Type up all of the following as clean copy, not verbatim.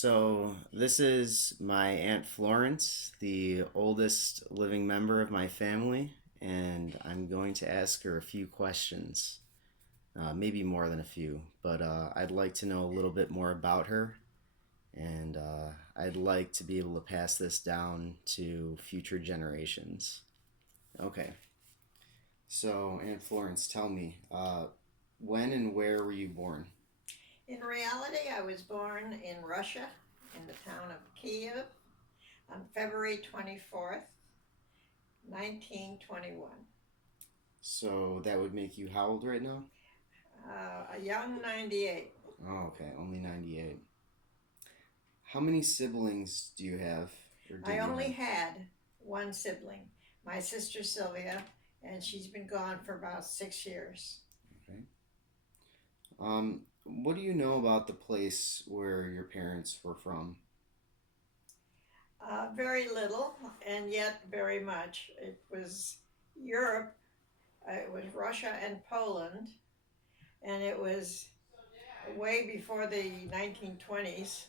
So, this is my Aunt Florence, the oldest living member of my family, and I'm going to ask her a few questions. Maybe more than a few, but I'd like to know a little bit more about her, and I'd like to be able to pass this down to future generations. Okay, so Aunt Florence, tell me, when and where were you born? In reality, I was born in Russia, in the town of Kiev, on February 24th, 1921. So, that would make you how old right now? A young 98. Oh, okay, only 98. How many siblings do you have, or I did you only have? had one sibling, my sister Sylvia, and she's been gone for about 6 years. Okay. What do you know about the place where your parents were from? Very little, and yet very much. It was Europe, it was Russia and Poland, and it was way before the 1920s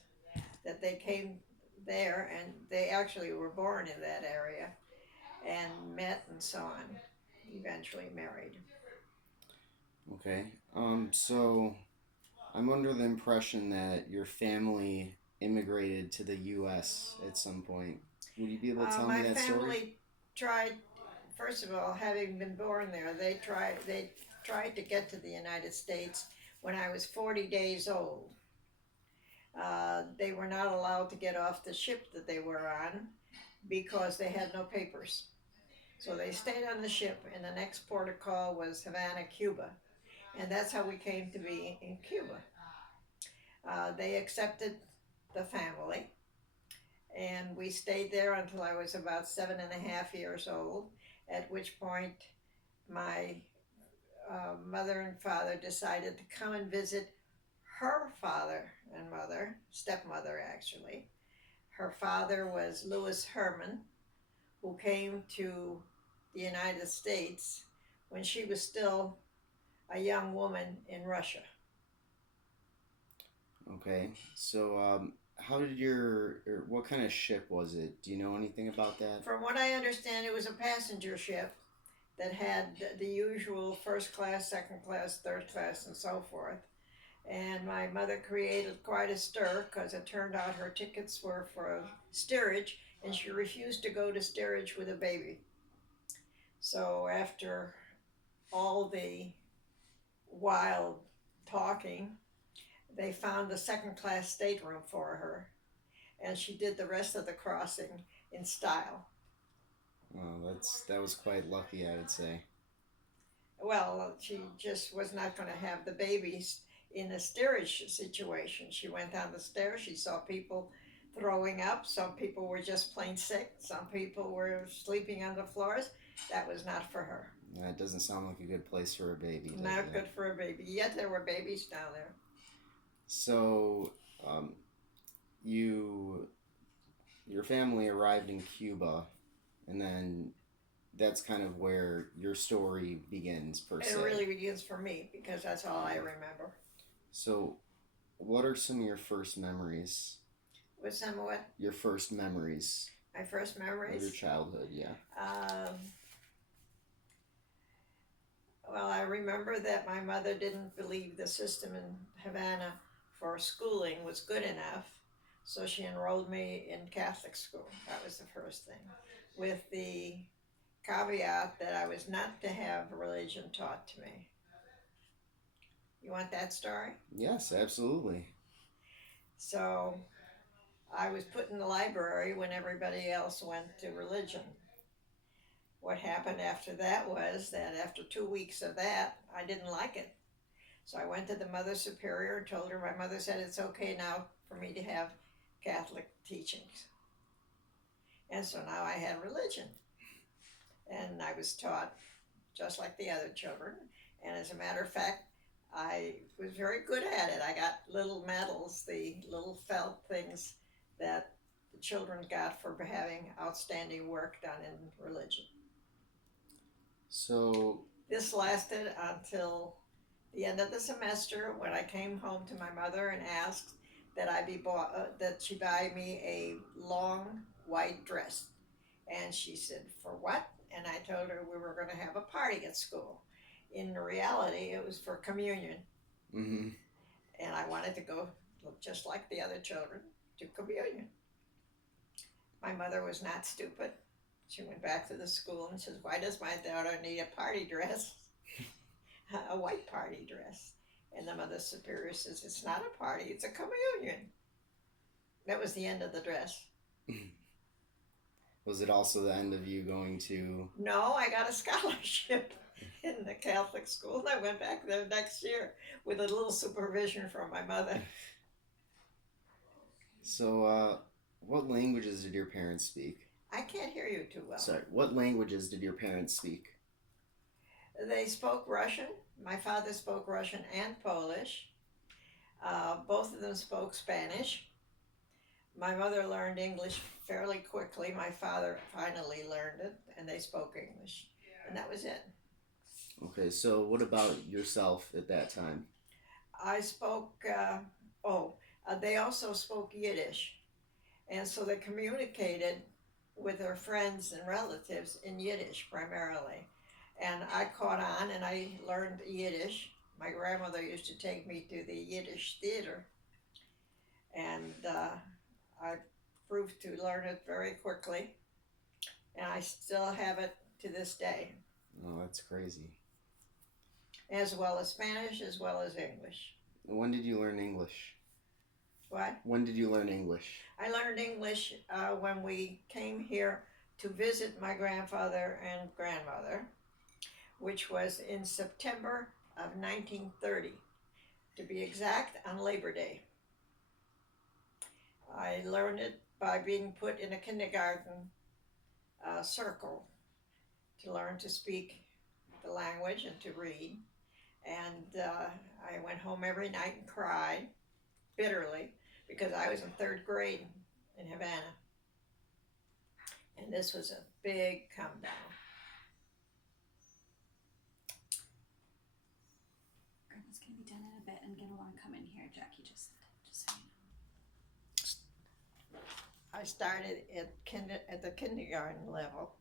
that they came there, and they actually were born in that area and met and so on. Eventually married. Okay. So I'm under the impression that your family immigrated to the U.S. at some point. Would you be able to tell me My that story? family tried, first of all, having been born there, they tried to get to the United States when I was 40 days old. They were not allowed to get off the ship that they were on because they had no papers. So they stayed on the ship, and the next port of call was Havana, Cuba. And that's how we came to be in Cuba. They accepted the family, and we stayed there until I was about 7.5 years old, at which point my mother and father decided to come and visit her father and mother, stepmother actually. Her father was Louis Herman, who came to the United States when she was still a young woman in Russia. Okay. So how did or what kind of ship was it? Do you know anything about that? From what I understand, it was a passenger ship that had the usual first class, second class, third class, and so forth. And my mother created quite a stir because it turned out her tickets were for steerage, and she refused to go to steerage with a baby. So after all the wild talking, they found a second class stateroom for her, and she did the rest of the crossing in style. Oh, that was quite lucky, I would say. Well, she just was not going to have the babies in a steerage situation. She went down the stairs, she saw people throwing up, some people were just plain sick, some people were sleeping on the floors. That was not for her. That doesn't sound like a good place for a baby, does Not it? good for a baby. Yet there were babies down there. So, um, you your family arrived in Cuba, and then that's kind of where your story begins, per It se. really begins for me because that's all I remember. So, what are some of your first memories? With somewhat Your first memories my first of your memories. childhood, yeah. Um, well, I remember that my mother didn't believe the system in Havana for schooling was good enough, so she enrolled me in Catholic school. That was the first thing, with the caveat that I was not to have religion taught to me. You want that story? Yes, absolutely. So I was put in the library when everybody else went to religion. What happened after that was that after 2 weeks of that, I didn't like it. So I went to the Mother Superior and told her my mother said it's okay now for me to have Catholic teachings. And so now I had religion. And I was taught just like the other children. And as a matter of fact, I was very good at it. I got little medals, the little felt things that the children got for having outstanding work done in religion. So, This lasted until the end of the semester when I came home to my mother and asked that she buy me a long white dress. And she said, "For what?" And I told her we were going to have a party at school. In reality, it was for communion, Mm-hmm. and I wanted to go look just like the other children to communion. My mother was not stupid. She went back to the school and says, "Why does my daughter need a party dress? A white party dress?" And the mother superior says, "It's not a party, it's a communion." That was the end of the dress. Was it also the end of you going to? No, I got a scholarship in the Catholic school, and I went back there next year with a little supervision from my mother. So, what languages did your parents speak? I can't hear you too well. Sorry, what languages did your parents speak? They spoke Russian. My father spoke Russian and Polish. Both of them spoke Spanish. My mother learned English fairly quickly. My father finally learned it, and they spoke English. And that was it. Okay, so what about yourself at that time? I spoke, they also spoke Yiddish. And so they communicated with their friends and relatives in Yiddish primarily. And I caught on and I learned Yiddish. My grandmother used to take me to the Yiddish theater, and I proved to learn it very quickly, and I still have it to this day, Oh, that's crazy. as well as Spanish, as well as English. When did you learn English? What? When did you learn English? I learned English when we came here to visit my grandfather and grandmother, which was in September of 1930, to be exact, on Labor Day. I learned it by being put in a kindergarten circle to learn to speak the language and to read. And I went home every night and cried bitterly because I was in third grade in Havana. And this was a big come down. Grandma's gonna be done in a bit and gonna want to come in here. Jackie just so you know. I started at the kindergarten level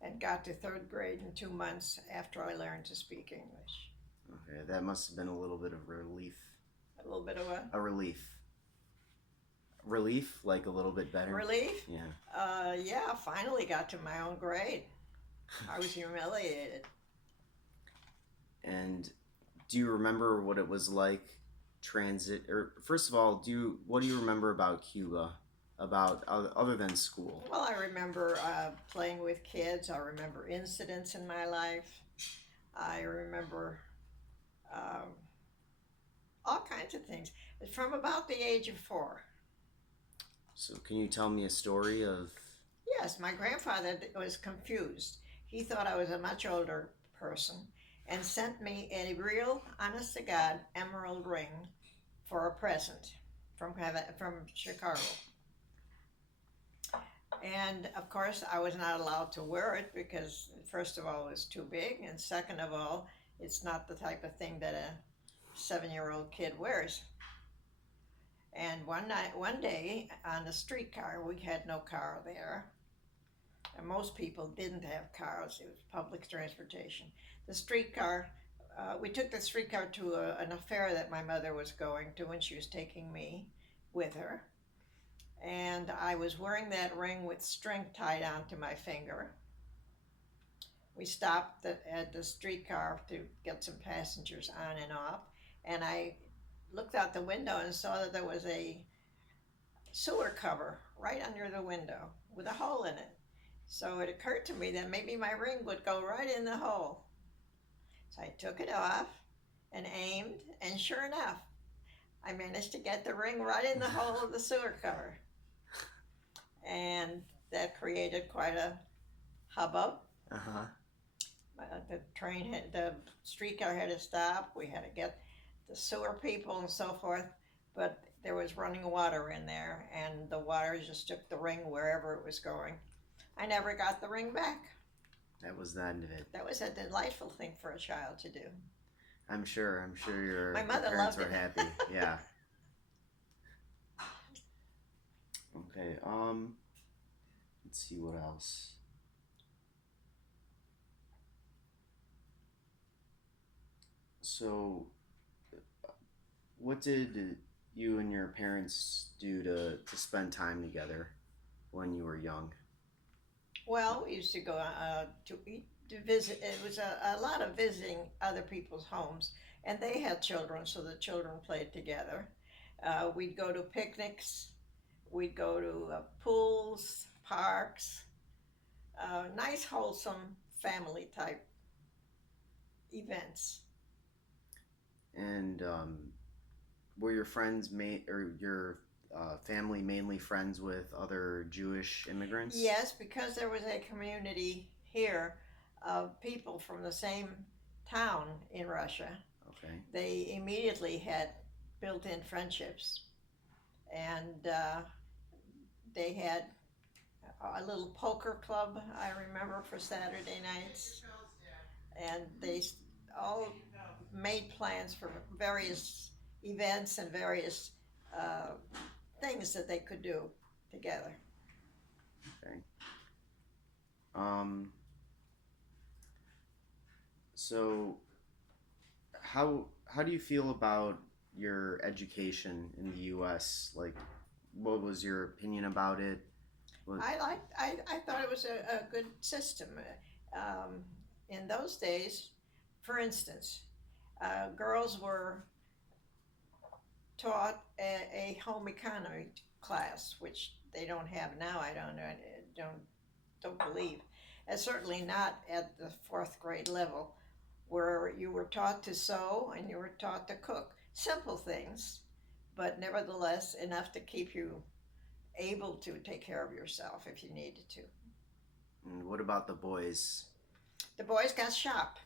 and got to third grade in 2 months after I learned to speak English. Okay, that must have been a little bit of relief. A little bit of what? A relief. Relief, like a little bit better. Relief? Yeah. Yeah, I finally got to my own grade. I was humiliated. And do you remember what it was like transit? Or first of all, what do you remember about Cuba? About other than school? Well, I remember playing with kids. I remember incidents in my life. I remember all kinds of things from about the age of 4. So can you tell me a story of? Yes, my grandfather was confused. He thought I was a much older person and sent me a real, honest to God, emerald ring for a present from Chicago. And of course, I was not allowed to wear it because, first of all, it was too big, and second of all, it's not the type of thing that a 7-year-old kid wears. And one day on the streetcar, we had no car there, and most people didn't have cars. It was public transportation. The streetcar, we took the streetcar to an affair that my mother was going to, and she was taking me with her. And I was wearing that ring with string tied onto my finger. We stopped at the streetcar to get some passengers on and off, and I looked out the window and saw that there was a sewer cover right under the window with a hole in it. So it occurred to me that maybe my ring would go right in the hole. So I took it off and aimed, and sure enough, I managed to get the ring right in the hole of the sewer cover. And that created quite a hubbub. Uh-huh. The streetcar had to stop. We had to get the sewer people and so forth, but there was running water in there, and the water just took the ring wherever it was going. I never got the ring back. That was the end of it. That was a delightful thing for a child to do. I'm sure your My mother parents loved were it. happy. Yeah. Okay. Let's see what else. So, what did you and your parents do to spend time together when you were young? Well, we used to go to visit. It was a lot of visiting other people's homes, and they had children, so the children played together. We'd go to picnics. We'd go to pools, parks, nice, wholesome family type events. And were your friends or your family mainly friends with other Jewish immigrants? Yes, because there was a community here of people from the same town in Russia. Okay. They immediately had built in friendships, and they had a little poker club, I remember, for Saturday nights, and they all made plans for various events and various uh, things that they could do together. Okay. Um, so how do you feel about your education in the U.S.? Like, what was your opinion about it? What, I thought it was a good system. Um, in those days, for instance, girls were taught a home economy class, which they don't have now. I don't believe, and certainly not at the fourth grade level, where you were taught to sew and you were taught to cook. Simple things, but nevertheless enough to keep you able to take care of yourself if you needed to. and what about the boys? The boys got shop.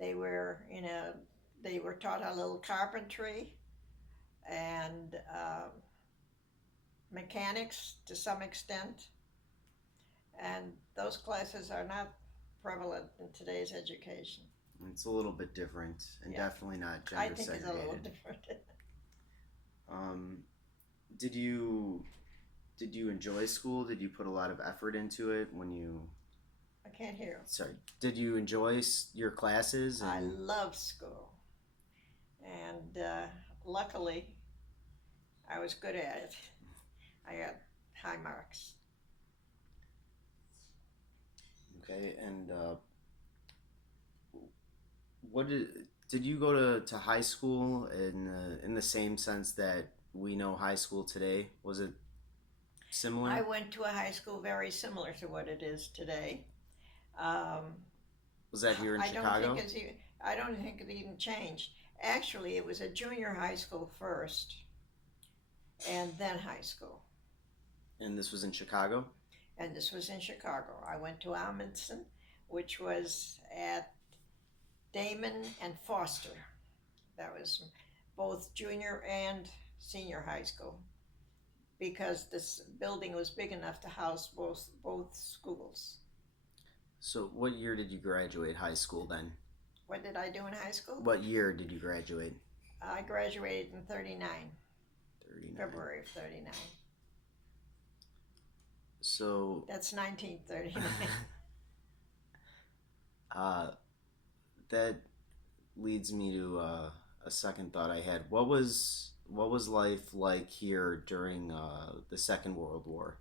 They were in a they were taught a little carpentry and mechanics to some extent, and those classes are not prevalent in today's education. It's a little bit different and Yeah, definitely not I gender think it's a little segregated. different. Um, did you enjoy school? Did you put a lot of effort into it when you? I can't hear. Sorry. Did you enjoy your classes I and? love school, and luckily I was good at it. I got high marks. Okay, and what did you go to high school in the same sense that we know high school today? Was it I similar? went to a high school very similar to what it is today. Um, Was that here in I don't think Chicago? it's even, I don't think it even changed. Actually, it was a junior high school first, and then high school. And this was in Chicago? And this was in Chicago. I went to Amundsen, which was at Damon and Foster. That was both junior and senior high school because this building was big enough to house both schools. So what year did you graduate high school then? What did I do in high school? What year did you graduate? I graduated in 39, 39. February of 39. So That's 1939. uh, that leads me to a second thought I had. What was life like here during the Second World War?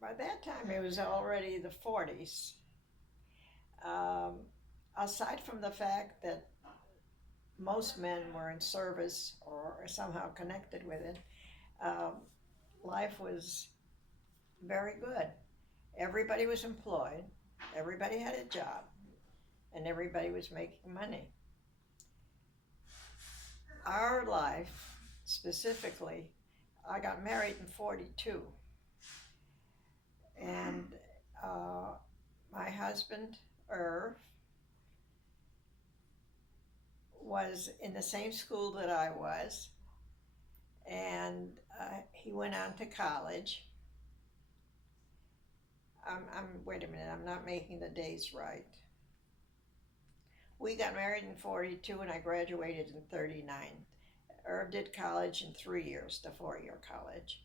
By that time, it was already the 40s. Um, Aside from the fact that most men were in service or somehow connected with it, um, life was very good. Everybody was employed, everybody had a job, and everybody was making money. Our life, specifically, I got married in 42, and uh, my husband, Irv, was in the same school that I was, and he went on to college. Wait a minute, I'm not making the dates right. We got married in 42 and I graduated in 39. Irv did college in 3 years, the 4 year college.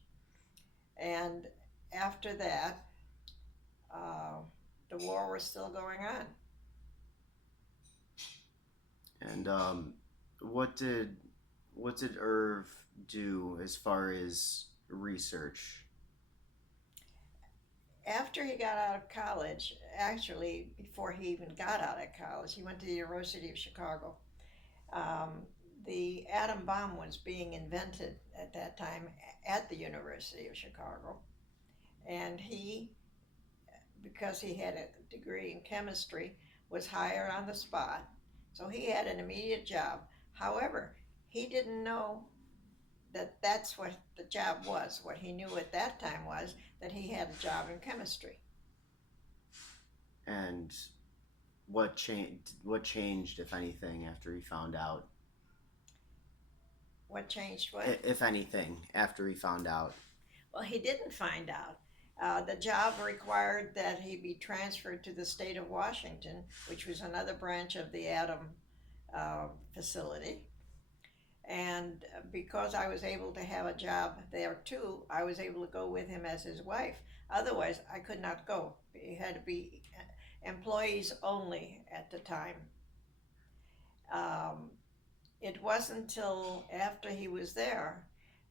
And after that, uh, the war was still going on. And what did what did Irv do as far as research? After he got out of college, actually, before he even got out of college, he went to the University of Chicago. Um, the atom bomb was being invented at that time at the University of Chicago. And he, because he had a degree in chemistry, was hired on the spot. So he had an immediate job. However, he didn't know that that's what the job was. What he knew at that time was that he had a job in chemistry. And what changed, if anything, after he found out? What changed what? If anything, after he found out. Well, he didn't find out. The job required that he be transferred to the state of Washington, which was another branch of the Atom facility. And because I was able to have a job there too, I was able to go with him as his wife. Otherwise, I could not go. It had to be employees only at the time. Um, it wasn't until after he was there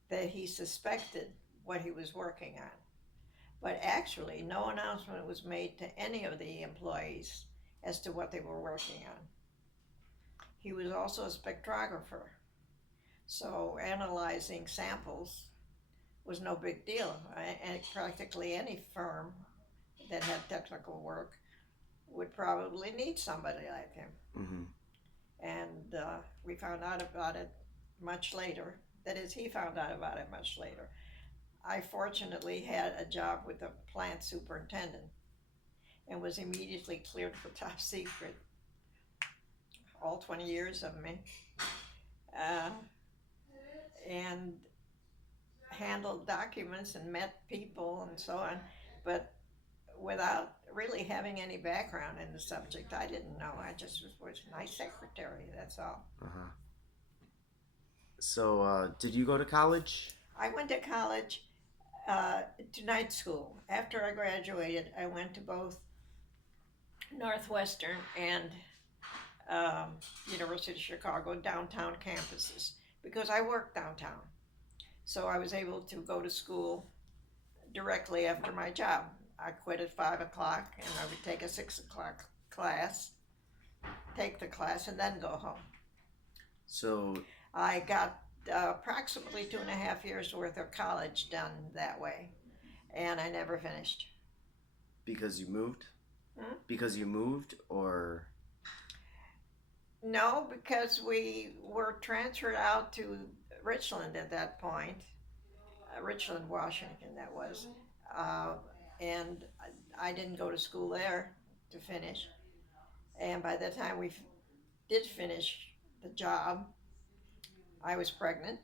that he suspected what he was working on. But actually, no announcement was made to any of the employees as to what they were working on. He was also a spectrographer, so analyzing samples was no big deal. And practically any firm that had technical work would probably need somebody like him. Mm-hmm. And we found out about it much later. That is, he found out about it much later. I fortunately had a job with the plant superintendent and was immediately cleared for top secret. All 20 years of me. Uh, and handled documents and met people and so on. But without really having any background in the subject, I didn't know. I just was a nice secretary, that's all. Uh-huh. So, did you go to college? I went to college, to night school. After I graduated, I went to both Northwestern and um, University of Chicago downtown campuses because I worked downtown. So I was able to go to school directly after my job. I quit at 5 o'clock and I would take a 6 o'clock class, take the class, and then go home. So, I got approximately 2.5 years worth of college done that way, and I never finished. because you moved? Hmm? Because you moved, or No, because we were transferred out to Richland at that point, Richland, Washington, that was. Uh, and I didn't go to school there to finish. And by the time we did finish the job, I was pregnant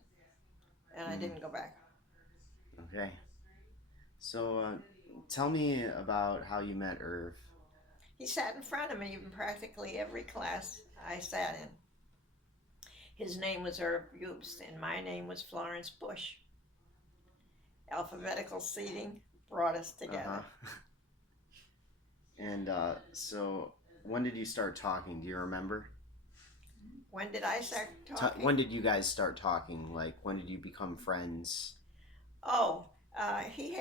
and I Mhm. didn't go back. okay? So, tell me about how you met Irv. He sat in front of me in practically every class I sat in. His name was Irv Bubes and my name was Florence Bush. Alphabetical seating brought us together. Uh-huh. And so, when did you start talking? Do you remember? When did I start talking? When did you guys start talking? Like, when did you become friends? Oh, he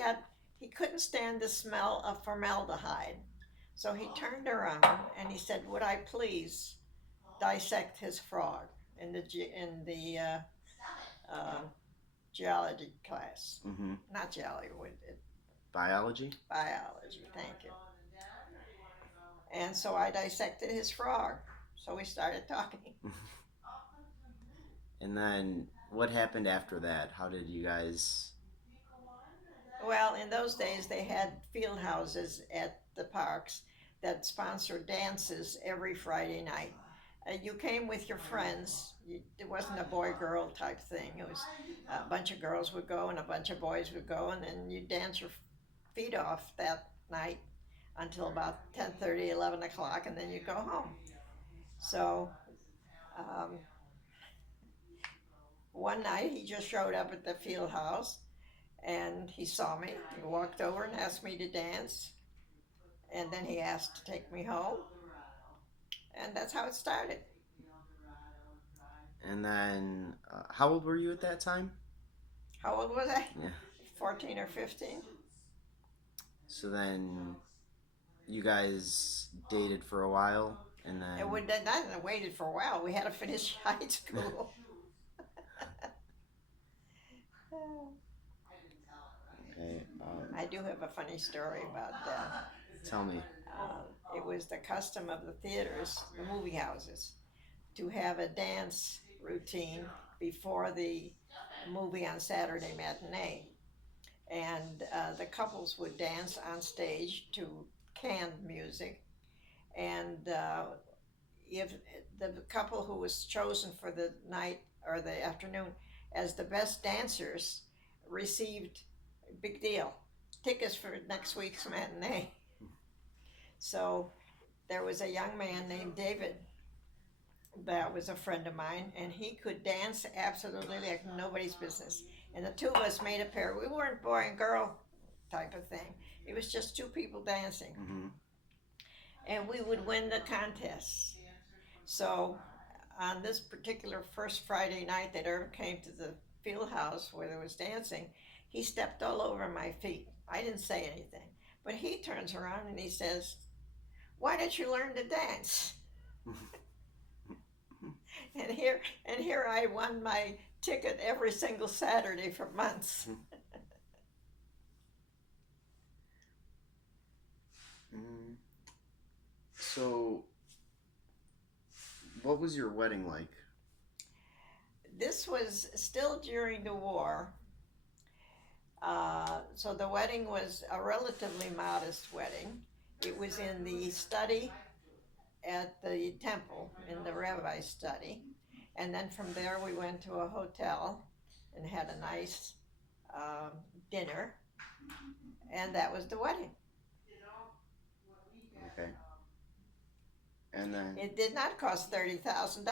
couldn't stand the smell of formaldehyde. So he turned around and he said, "Would I please dissect his frog in the uh, geology class? Mm-hmm. Not geology, Biology? biology. Thank you." And so I dissected his frog. So we started talking. And then, what happened after that? How did you guys? Well, in those days, they had field houses at the parks that sponsored dances every Friday night. You came with your friends. It wasn't a boy girl type thing. It was a bunch of girls would go and a bunch of boys would go, and then you dance your feet off that night until about 10:30, 11 o'clock, and then you go home. So um, one night he just showed up at the field house and he saw me. He walked over and asked me to dance, and then he asked to take me home, and that's how it started. And then, how old were you at that time? How old was I? Yeah. 14 or 15. So then, you guys dated for a while, and then. And we did not waited for a while. We had to finish high school. Okay. I do have a funny story about that. Tell me. It was the custom of the theaters, the movie houses, to have a dance routine before the movie on Saturday matinee. And the couples would dance on stage to canned music. And if the couple who was chosen for the night or the afternoon as the best dancers received a big deal tickets for next week's matinee. So there was a young man named David that was a friend of mine, and he could dance absolutely like nobody's business. And the two of us made a pair. We weren't boy and girl type of thing. It was just two people dancing, Mm-hmm. and we would win the contests. So on this particular first Friday night that Irv came to the field house where there was dancing, he stepped all over my feet. I didn't say anything, but he turns around and he says, "Why didn't you learn to dance?" and here I won my ticket every single Saturday for months. Mm. So, what was your wedding like? This was still during the war, so the wedding was a relatively modest wedding. It was in the study at the temple, in the rabbi's study, and then from there we went to a hotel and had a nice um, dinner, and that was the wedding. Okay. And then. It did not cost $30,000.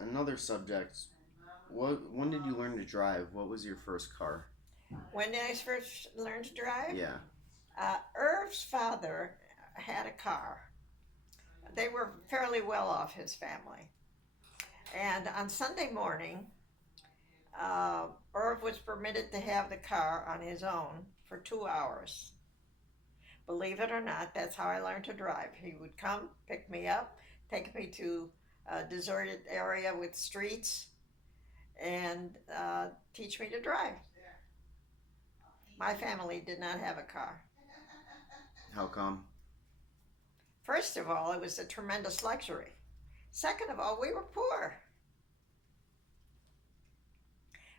Another subject. When did you learn to drive? What was your first car? When did I first learn to drive? Yeah. Irv's father had a car. They were fairly well off, his family. And on Sunday morning, Irv was permitted to have the car on his own for 2 hours. Believe it or not, that's how I learned to drive. He would come, pick me up, take me to a deserted area with streets, and teach me to drive. My family did not have a car. How come? First of all, it was a tremendous luxury. Second of all, we were poor.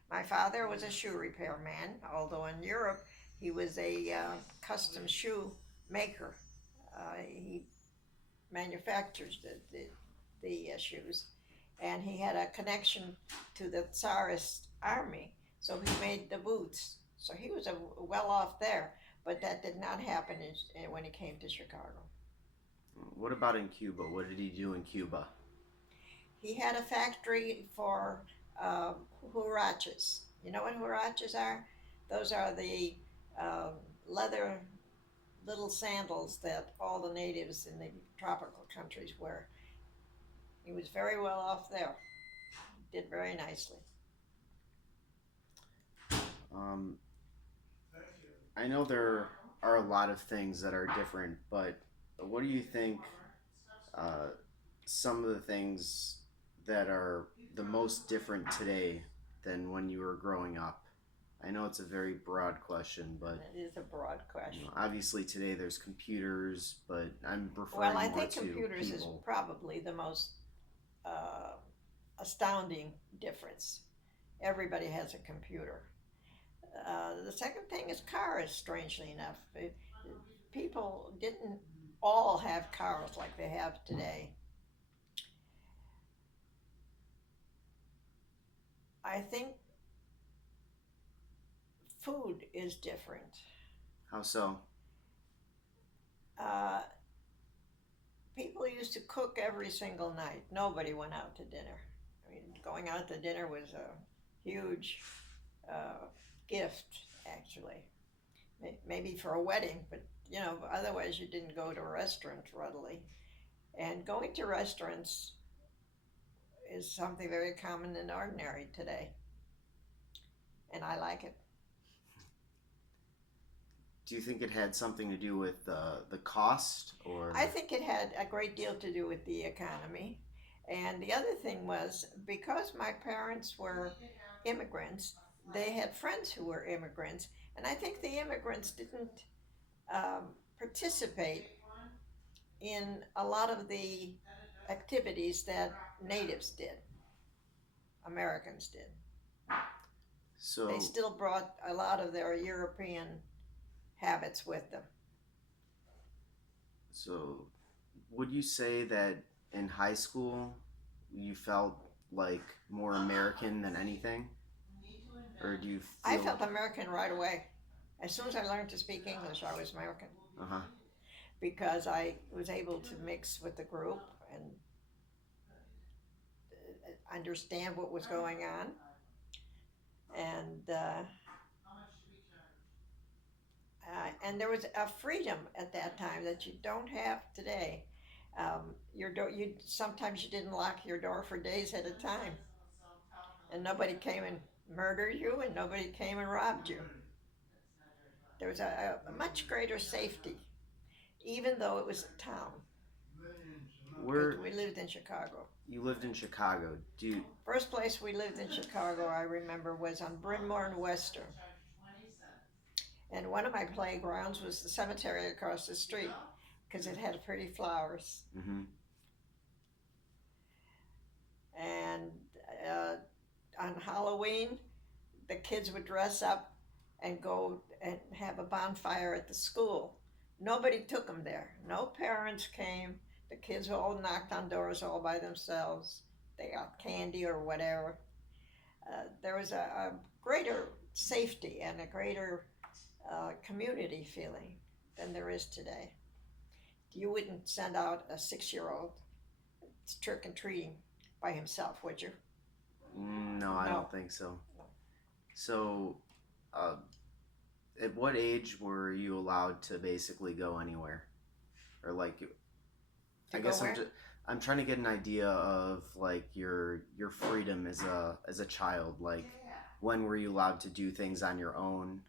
My father was a shoe repairman, although in Europe he was a custom shoe maker. He manufactures the shoes, and he had a connection to the Tsarist army, so he made the boots. So he was well off there, but that did not happen when he came to Chicago. What about in Cuba? What did he do in Cuba? He had a factory for huaraches. You know what huaraches are? Those are the leather little sandals that all the natives in the tropical countries wear. He was very well off there. Did very nicely. I know there are a lot of things that are different, but what do you think some of the things that are the most different today than when you were growing up? I know it's a very broad question, but it is a broad question. Obviously today there's computers, but I'm referring well, I more think to computers people. is probably the most astounding difference. Everybody has a computer. The second thing is cars, strangely enough. People didn't all have cars like they have today. I think food is different. How so? Uh, people used to cook every single night. Nobody went out to dinner. I mean, going out to dinner was a huge uh, gift, actually. Maybe for a wedding, but otherwise you didn't go to a restaurant readily. And going to restaurants is something very common and ordinary today, and I like it. Do you think it had something to do with the cost, I or think it had a great deal to do with the economy. And the other thing was because my parents were immigrants, they had friends who were immigrants, and I think the immigrants didn't participate in a lot of the activities that natives did, Americans did. They so still brought a lot of their European habits with them. so would you say that in high school you felt like more American than anything, or do you I feel? felt American right away. As soon as I learned to speak English, I was American Uh huh. because I was able to mix with the group and understand what was going on. And there was a freedom at that time that you don't have today. Your door, you sometimes you didn't lock your door for days at a time, and nobody came and murdered you, and nobody came and robbed you. There was a much greater safety, even though it was a town, because Where we lived in Chicago. you lived in Chicago? Do you, First place we lived in Chicago, I remember, was on Bryn Mawr and Western. And one of my playgrounds was the cemetery across the street because it had pretty flowers. mm-hmm. And uh, on Halloween, the kids would dress up and go and have a bonfire at the school. Nobody took them there. No parents came. The kids all knocked on doors all by themselves. They got candy or whatever. There was a greater safety and a greater community feeling than there is today. You wouldn't send out a 6-year-old trick and treating by himself, would you? No, I No. don't think so. So, uh, at what age were you allowed to basically go anywhere, or like, To I go guess where? I'm trying to get an idea of like your freedom as a child. Like, when were you allowed to do things on your own,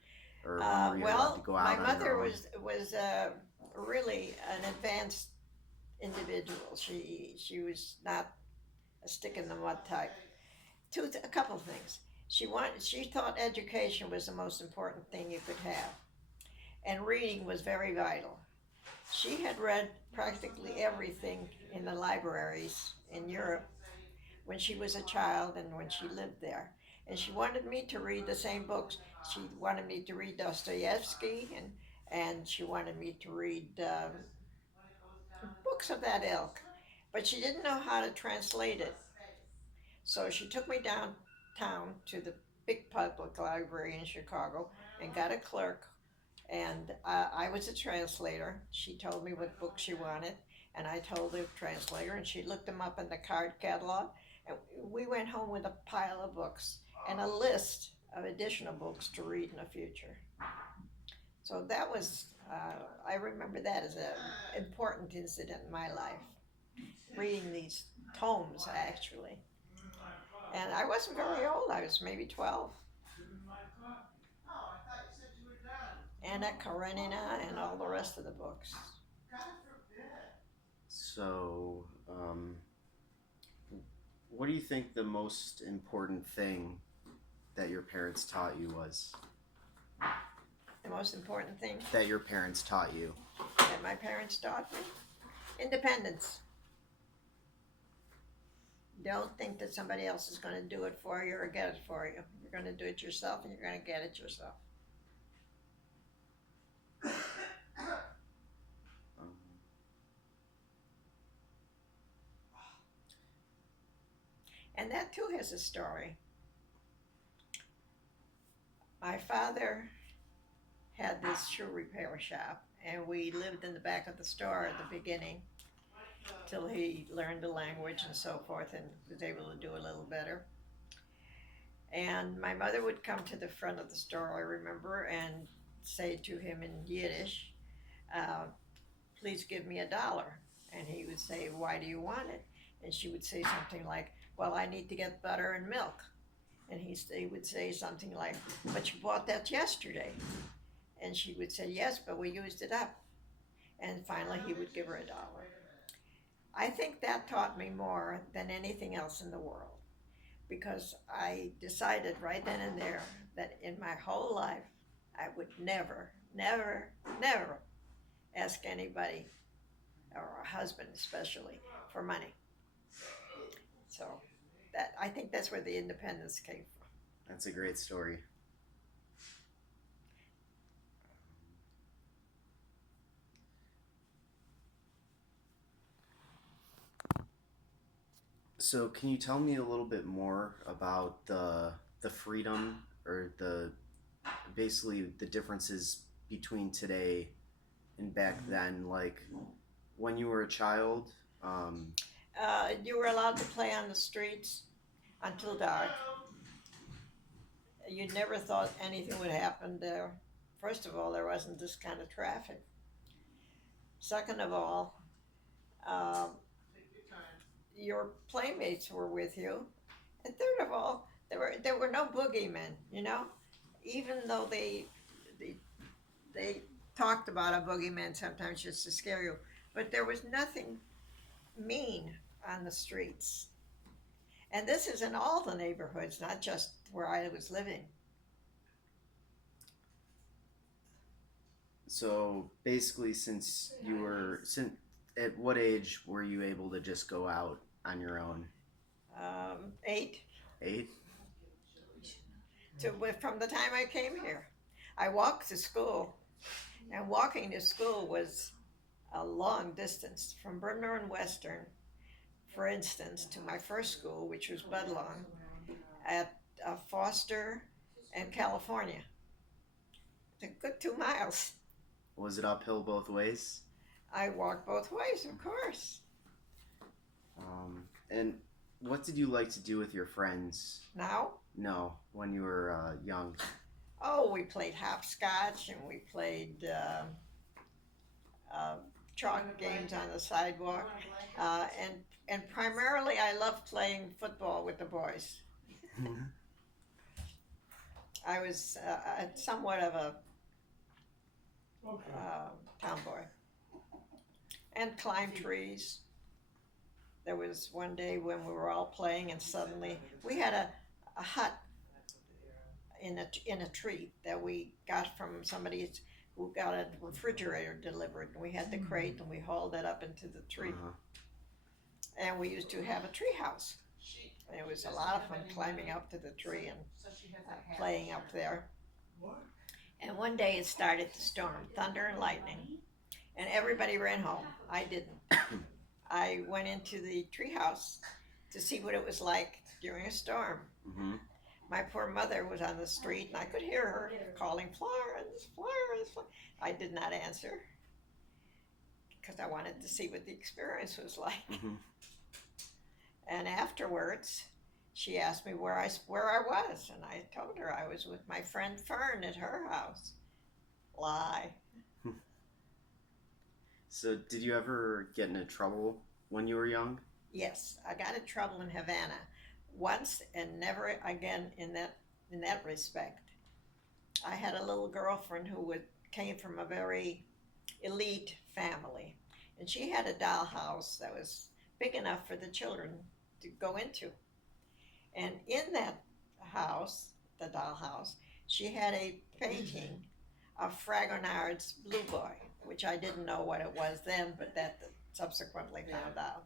or when were you allowed to Well, go my out on your mother own? was really an advanced individual. She was not a stick in the mud type. A couple of things. She thought education was the most important thing you could have, and reading was very vital. She had read practically everything in the libraries in Europe when she was a child and when she lived there. And she wanted me to read the same books. She wanted me to read Dostoevsky, and she wanted me to read books of that ilk. But she didn't know how to translate it. So she took me downtown to the big public library in Chicago and got a clerk. And I was a translator. She told me what books she wanted, and I told the translator, and she looked them up in the card catalog. And we went home with a pile of books and a list of additional books to read in the future. So that was, I remember that as an important incident in my life, reading these tomes actually. And I wasn't very old, I was maybe 12. Anna Karenina and all the rest of the books. So, what do you think the most important thing that your parents taught you was? The most important thing That your parents taught you? that my parents taught me, independence. Don't think that somebody else is going to do it for you or get it for you. You're going to do it yourself and you're going to get it yourself. Um, And that too has a story. My father had this shoe repair shop, and we lived in the back of the store at the beginning. till he learned the language and so forth and was able to do a little better. And my mother would come to the front of the store, I remember, and say to him in Yiddish, uh, please give me $1. And he would say, why do you want it? And she would say something like, well, I need to get butter and milk. And he would say something like, but you bought that yesterday. And she would say, yes, but we used it up. And finally, he would give her $1. I think that taught me more than anything else in the world because I decided right then and there that in my whole life, I would never, never, never ask anybody, or a husband especially, for money. So that I think that's where the independence came from. That's a great story. So, can you tell me a little bit more about the freedom or the basically the differences between today and back then? Like when you were a child, um, You were allowed to play on the streets until dark. You never thought anything would happen there. First of all, there wasn't this kind of traffic. Second of all, um, your playmates were with you. And third of all, there were no boogeymen. You know, even though they they talked about a boogeyman sometimes just to scare you, but there was nothing mean on the streets. And this is in all the neighborhoods, not just where I was living. so basically, since at what age were you able to just go out on your own? 8 8? to from the time I came here, I walked to school, and walking to school was a long distance from Bremner and Western, for instance, to my first school, which was Budlong at Foster and California. It's a good 2 miles. Was it uphill both ways? I walked both ways, of course. And what did you like to do with your friends? Now, No, when you were young. oh, we played hopscotch and we played uh, chalk games on the sidewalk, and primarily I loved playing football with the boys. I was somewhat of a tomboy and climbed trees. There was one day when we were all playing, and suddenly we had a hut in a tree that we got from somebody who got a refrigerator delivered. And we had the crate, and we hauled that up into the tree. Uh-huh. And we used to have a tree house. And it was a lot of fun climbing up to the tree and playing up there. And one day it started to storm, thunder and lightning, and everybody ran home. I didn't. I went into the treehouse to see what it was like during a storm. Mm-hmm. My poor mother was on the street, and I could hear her calling, Florence, Florence. I did not answer because I wanted to see what the experience was like. Mm-hmm. And afterwards, she asked me where I was, and I told her I was with my friend Fern at her house. Lie. So, did you ever get into trouble when you were young? Yes, I got in trouble in Havana once and never again in that respect. I had a little girlfriend who came from a very elite family, and she had a dollhouse that was big enough for the children to go into. And in that house, the dollhouse, she had a painting of Fragonard's Blue Boy, which I didn't know what it was then, but that subsequently found out.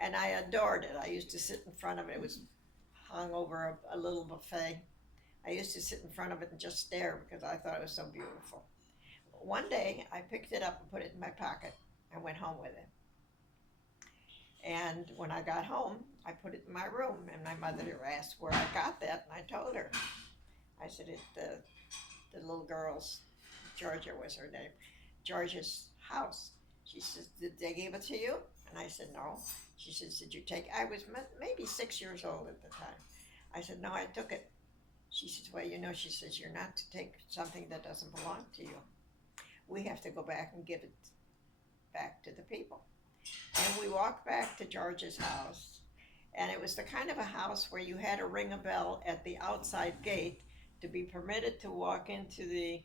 And I adored it. I used to sit in front of it. It was hung over a little buffet. I used to sit in front of it and just stare because I thought it was so beautiful. One day, I picked it up and put it in my pocket and went home with it. And when I got home, I put it in my room, and my mother asked where I got that, and I told her. I said, the little girl's, Georgia was her name, Georgia's house. She says, did they give it to you? And I said, no. She says, did you take, I was maybe 6 years old at the time. I said, no, I took it. She says, well, you know, she says, you're not to take something that doesn't belong to you. We have to go back and give it back to the people. And we walked back to George's house. And it was the kind of a house where you had to ring a bell at the outside gate to be permitted to walk into the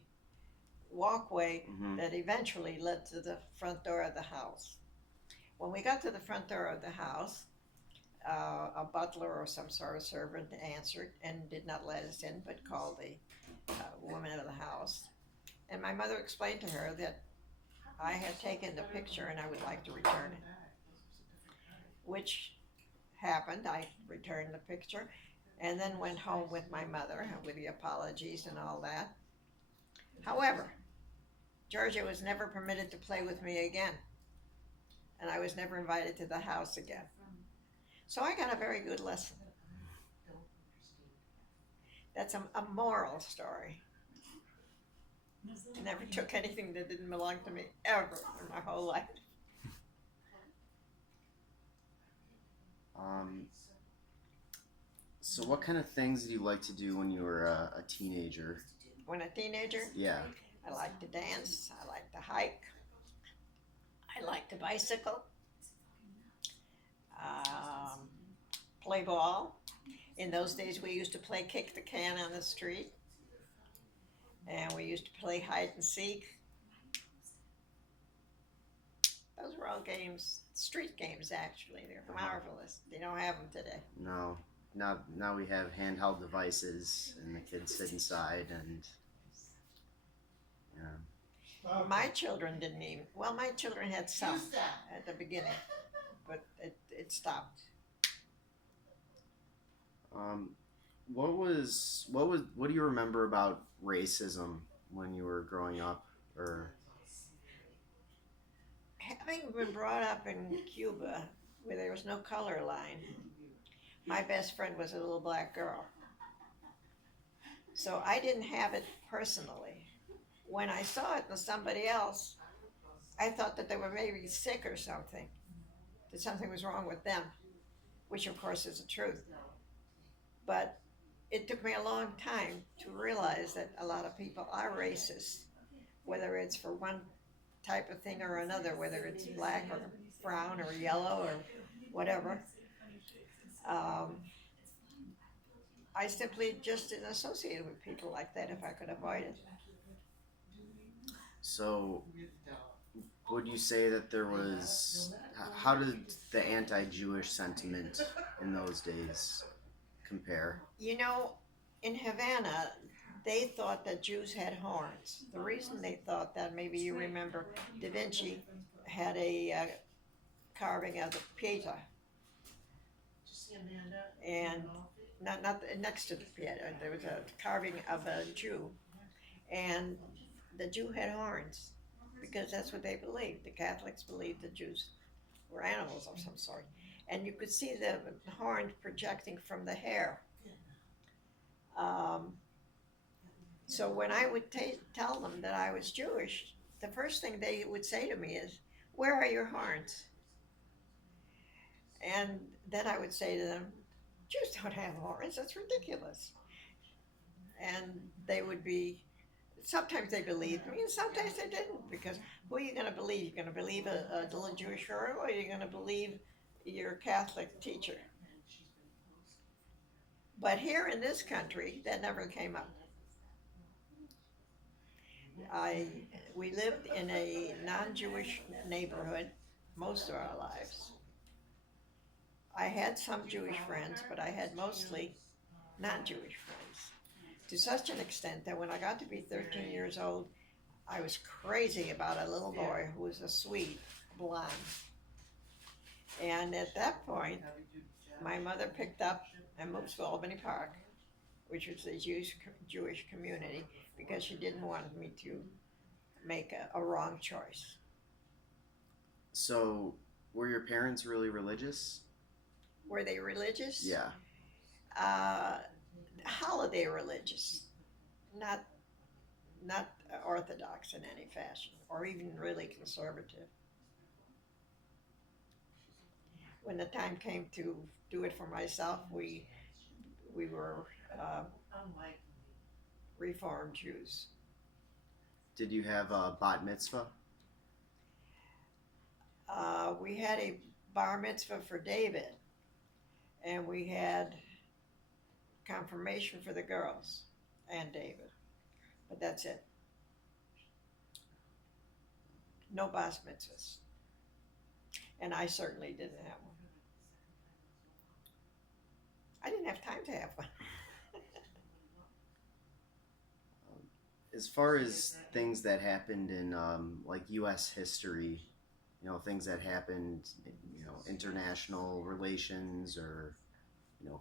walkway Mm-hmm. that eventually led to the front door of the house. When we got to the front door of the house, a butler or some sort of servant answered and did not let us in, but called the woman of the house. And my mother explained to her that I had taken the picture and I would like to return it, which happened. I returned the picture and then went home with my mother with the apologies and all that. However, Georgia was never permitted to play with me again, and I was never invited to the house again. So I got a very good lesson. That's a moral story. I never took anything that didn't belong to me ever in my whole life. Um, so, what kind of things did you like to do when you were a teenager? When a teenager, Yeah. I liked to dance, I liked to hike, I liked to bicycle, um, play ball. In those days, we used to play kick the can on the street, and we used to play hide and seek. Those were all games, street games actually. They're marvelous. They don't have them today. No. Now we have handheld devices, and the kids sit inside, and yeah. My children didn't even, well, my children had some at the beginning, but it stopped. Um, what do you remember about racism when you were growing up, or Having been brought up in Cuba where there was no color line, my best friend was a little black girl. So I didn't have it personally. When I saw it in somebody else, I thought that they were maybe sick or something, that something was wrong with them, which of course is the truth. But it took me a long time to realize that a lot of people are racist, whether it's for one type of thing or another, whether it's black or brown or yellow or whatever. Um, I simply just didn't associate with people like that if I could avoid it. so? Would you say that there was? How did the anti-Jewish sentiment in those days compare? You know, in Havana, they thought that Jews had horns. The reason they thought that, maybe you remember, Da Vinci had a carving of the Pieta, and not next to the Pieta, there was a carving of a Jew, and the Jew had horns because that's what they believed. The Catholics believed the Jews were animals of some sort, and you could see the horn projecting from the hair. Um, so when I would tell them that I was Jewish, the first thing they would say to me is, "Where are your horns?" And then I would say to them, "Jews don't have horns. That's ridiculous." And they would be. Sometimes they believed me, and sometimes they didn't. Because who are you going to believe? You're going to believe a little Jewish girl, or are you going to believe your Catholic teacher? But here in this country, that never came up. I We lived in a non-Jewish neighborhood most of our lives. I had some Jewish friends, but I had mostly non-Jewish friends. To such an extent that when I got to be 13 years old, I was crazy about a little boy who was a Swede, blonde. And at that point, my mother picked up and moved to Albany Park, which was a Jewish community, because she didn't want me to make a wrong choice. So, were your parents really religious? Were they religious? Yeah. Uh, Holiday religious, not not orthodox in any fashion, or even really conservative. when the time came to do it for myself, we were uh, Reformed Jews. Did you have a bat mitzvah? We had a bar mitzvah for David, and we had confirmation for the girls and David, but that's it. No bas mitzvahs, and I certainly didn't have one. I didn't have time to have one. As far as things that happened in like U.S. history, things that happened, international relations or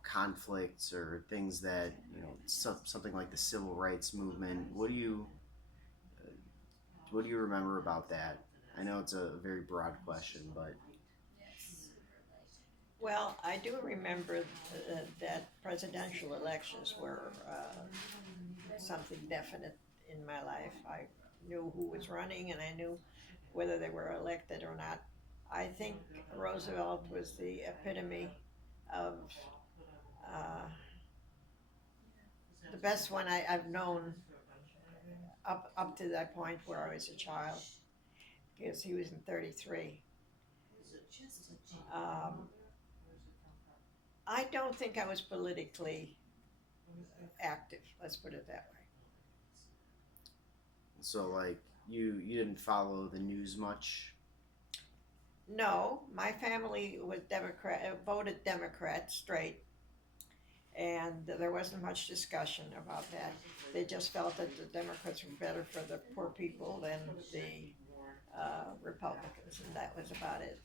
conflicts or things that something like the civil rights movement. What do you remember about that? I know it's a very broad question, but Well, I do remember that presidential elections were something definite in my life. I knew who was running and I knew whether they were elected or not. I think Roosevelt was the epitome of the best one I've known up to that point where I was a child, because he was in 33. Um, I don't think I was politically active. Let's put it that way. so like you didn't follow the news much. No, my family was Democrat, voted Democrat straight, and there wasn't much discussion about that. They just felt that the Democrats were better for the poor people than the Republicans, and that was about it.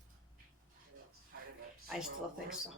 I still think so.